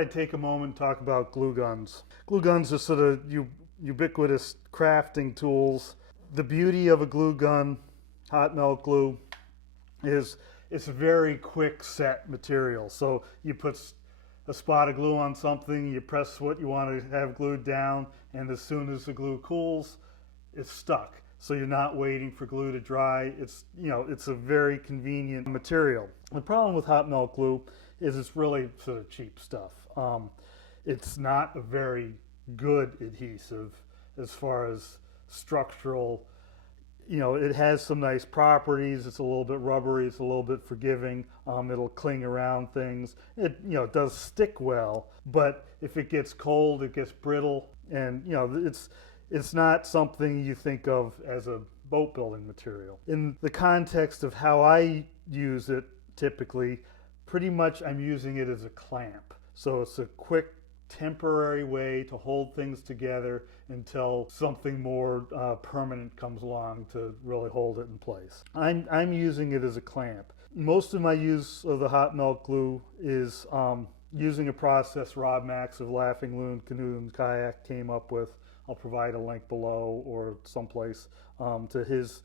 I'd take a moment and talk about glue guns. Glue guns are sort of ubiquitous crafting tools. The beauty of a glue gun, hot melt glue, is it's a very quick set material. So you put a spot of glue on something, you press what you want to have glued down, and as soon as the glue cools, it's stuck. So you're not waiting for glue to dry. It's a very convenient material. The problem with hot melt glue is it's really sort of cheap stuff. It's not a very good adhesive as far as structural. It has some nice properties. It's a little bit rubbery. It's a little bit forgiving. It'll cling around things. It does stick well, but if it gets cold, it gets brittle, and it's not something you think of as a boat building material. In the context of how I use it, typically, pretty much I'm using it as a clamp. So it's a quick, temporary way to hold things together until something more permanent comes along to really hold it in place. I'm using it as a clamp. Most of my use of the hot melt glue is using a process Rob Max of Laughing Loon Canoe and Kayak came up with. I'll provide a link below or someplace to his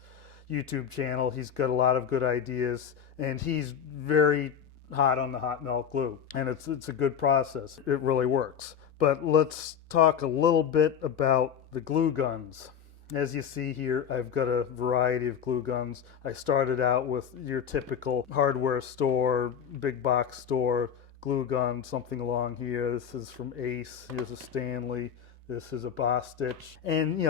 YouTube channel. He's got a lot of good ideas, and he's very hot on the hot melt glue, and it's a good process. It really works. But let's talk a little bit about the glue guns. As you see here, I've got a variety of glue guns. I started out with your typical hardware store, big box store glue gun, something along here. This is from Ace. Here's a Stanley. This is a Boss Stitch. And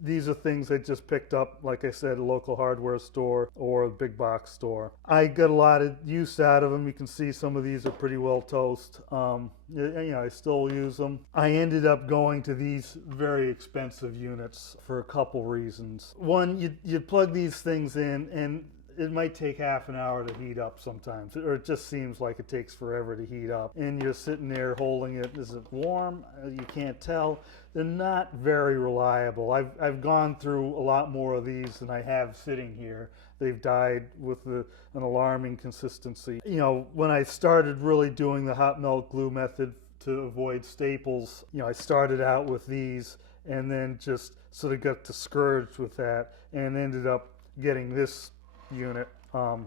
these are things I just picked up, like I said, a local hardware store or a big box store. I got a lot of use out of them. You can see some of these are pretty well toast. I still use them. I ended up going to these very expensive units for a couple reasons. One, you plug these things in, and it might take half an hour to heat up sometimes, or it just seems like it takes forever to heat up. And you're sitting there holding it. Is it warm? You can't tell. They're not very reliable. I've gone through a lot more of these than I have sitting here. They've died with an alarming consistency. When I started really doing the hot melt glue method to avoid staples, I started out with these and then just sort of got discouraged with that and ended up getting this unit. That's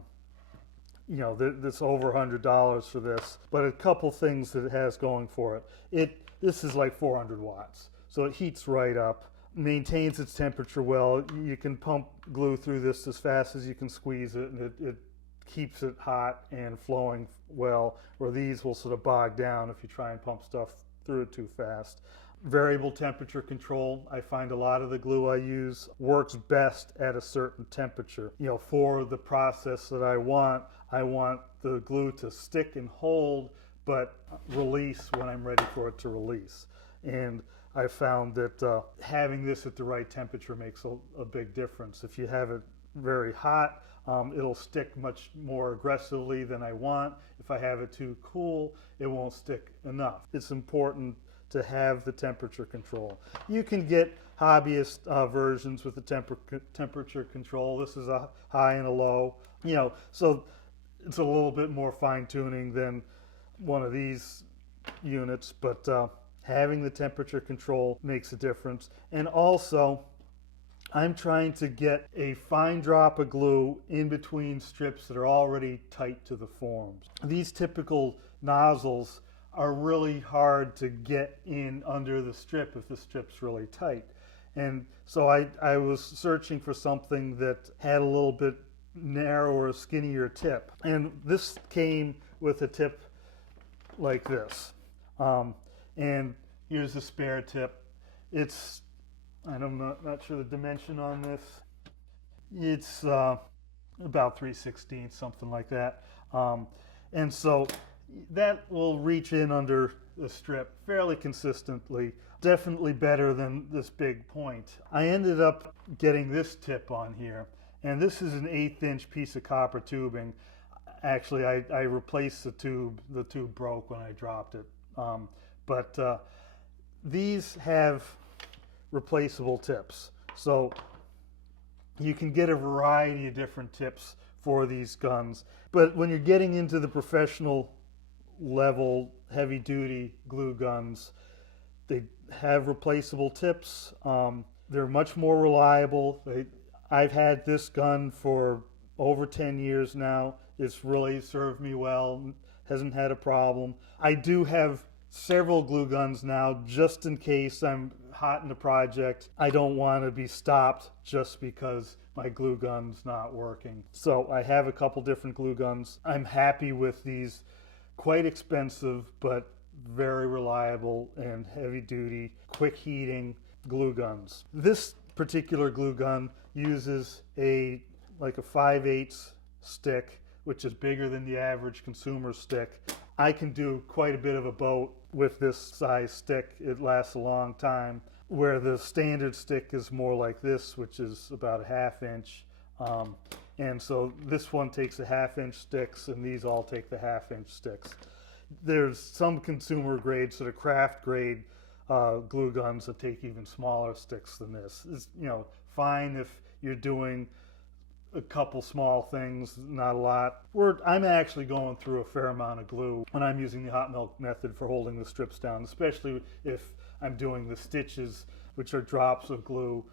over $100 for this, but a couple things that it has going for it. This is like 400 watts, so it heats right up, maintains its temperature well. You can pump glue through this as fast as you can squeeze it, and it keeps it hot and flowing well, where these will sort of bog down if you try and pump stuff through it too fast. Variable temperature control. I find a lot of the glue I use works best at a certain temperature. For the process that I want the glue to stick and hold, but release when I'm ready for it to release. And I found that having this at the right temperature makes a big difference. If you have it very hot, it'll stick much more aggressively than I want. If I have it too cool, it won't stick enough. It's important to have the temperature control. You can get hobbyist versions with the temperature control. This is a high and a low, so it's a little bit more fine-tuning than one of these units, but having the temperature control makes a difference. And also, I'm trying to get a fine drop of glue in between strips that are already tight to the forms. These typical nozzles are really hard to get in under the strip if the strip's really tight. And so I was searching for something that had a little bit narrower, skinnier tip. And this came with a tip like this. And here's the spare tip. I'm not sure the dimension on this. It's about 3/16, something like that. And so that will reach in under the strip fairly consistently. Definitely better than this big point. I ended up getting this tip on here, and this is an 1/8 inch piece of copper tubing. Actually, I replaced the tube. The tube broke when I dropped it. But these have replaceable tips, so you can get a variety of different tips for these guns. But when you're getting into the professional level heavy duty glue guns. They have replaceable tips. They're much more reliable. I've had this gun for over 10 years now. It's really served me well, hasn't had a problem. I do have several glue guns now just in case I'm hot in a project. I don't want to be stopped just because my glue gun's not working. So I have a couple different glue guns. I'm happy with these quite expensive but very reliable and heavy duty, quick heating glue guns. This particular glue gun uses like a 5/8 stick, which is bigger than the average consumer stick. I can do quite a bit of a boat with this size stick. It lasts a long time, where the standard stick is more like this, which is about a 1/2 inch. And so this one takes a 1/2 inch sticks, and these all take the 1/2 inch sticks. There's some consumer grade, sort of craft grade glue guns that take even smaller sticks than this. It's, fine if you're doing a couple small things, not a lot. I'm actually going through a fair amount of glue when I'm using the hot melt method for holding the strips down, especially if I'm doing the stitches, which are drops of glue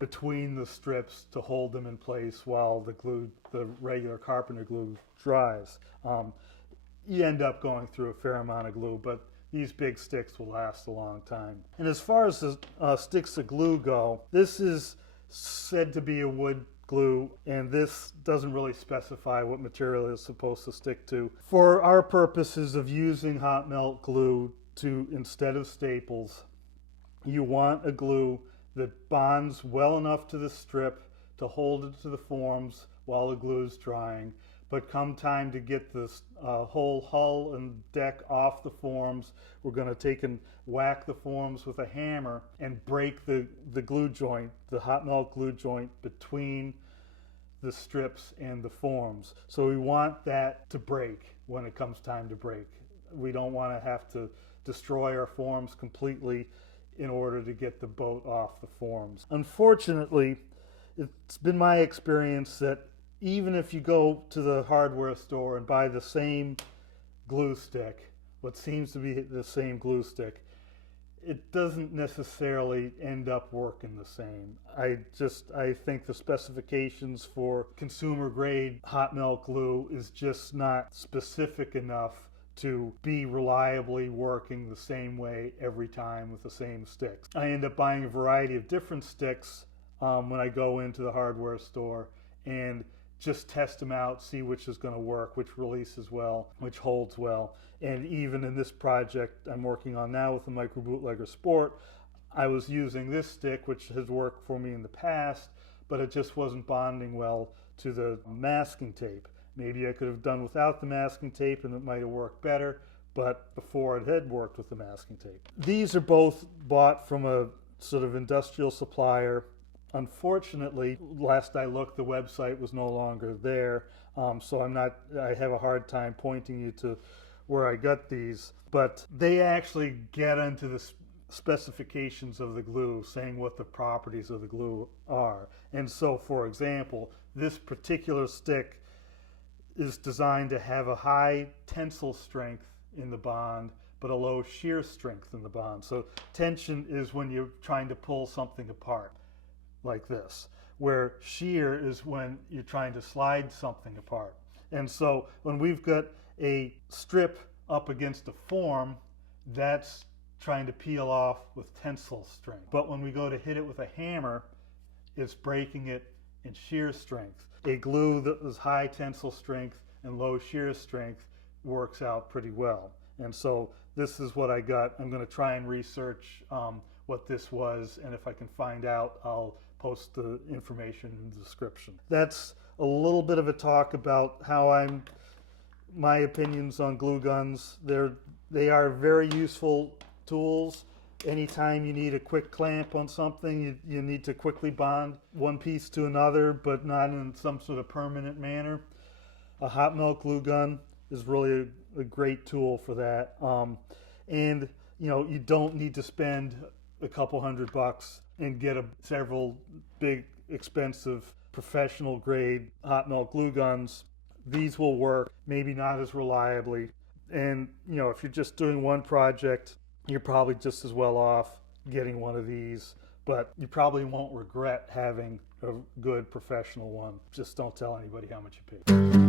between the strips to hold them in place while the regular carpenter glue dries. You end up going through a fair amount of glue, but these big sticks will last a long time. And as far as the sticks of glue go, this is said to be a wood glue, and this doesn't really specify what material it's supposed to stick to. For our purposes of using hot melt glue instead of staples, you want a glue that bonds well enough to the strip to hold it to the forms while the glue is drying, but come time to get this whole hull and deck off the forms, we're going to take and whack the forms with a hammer and break the glue joint, the hot melt glue joint between the strips and the forms. So we want that to break when it comes time to break. We don't want to have to destroy our forms completely in order to get the boat off the forms. Unfortunately, it's been my experience that even if you go to the hardware store and buy the same glue stick, what seems to be the same glue stick, it doesn't necessarily end up working the same. I think the specifications for consumer grade hot melt glue is just not specific enough to be reliably working the same way every time with the same sticks. I end up buying a variety of different sticks when I go into the hardware store and just test them out, see which is going to work, which releases well, which holds well. And even in this project I'm working on now with the Micro Bootlegger Sport, I was using this stick, which has worked for me in the past, but it just wasn't bonding well to the masking tape. Maybe I could have done without the masking tape and it might have worked better, but before it had worked with the masking tape. These are both bought from a sort of industrial supplier. Unfortunately, last I looked, the website was no longer there, so I have a hard time pointing you to where I got these, but they actually get into the specifications of the glue, saying what the properties of the glue are. And so, for example, this particular stick is designed to have a high tensile strength in the bond, but a low shear strength in the bond. So tension is when you're trying to pull something apart, like this, where shear is when you're trying to slide something apart. And so when we've got a strip up against a form, that's trying to peel off with tensile strength. But when we go to hit it with a hammer, it's breaking it in shear strength. A glue that is high tensile strength and low shear strength works out pretty well. And so this is what I got. I'm going to try and research what this was, and if I can find out, I'll post the information in the description. That's a little bit of a talk about how my opinions on glue guns. They are very useful tools. Anytime you need a quick clamp on something, you need to quickly bond one piece to another, but not in some sort of permanent manner. A hot melt glue gun is really a great tool for that. And you don't need to spend a couple $100 and get several big, expensive, professional grade hot melt glue guns. These will work, maybe not as reliably And if you're just doing one project, you're probably just as well off getting one of these, but you probably won't regret having a good professional one. Just don't tell anybody how much you paid.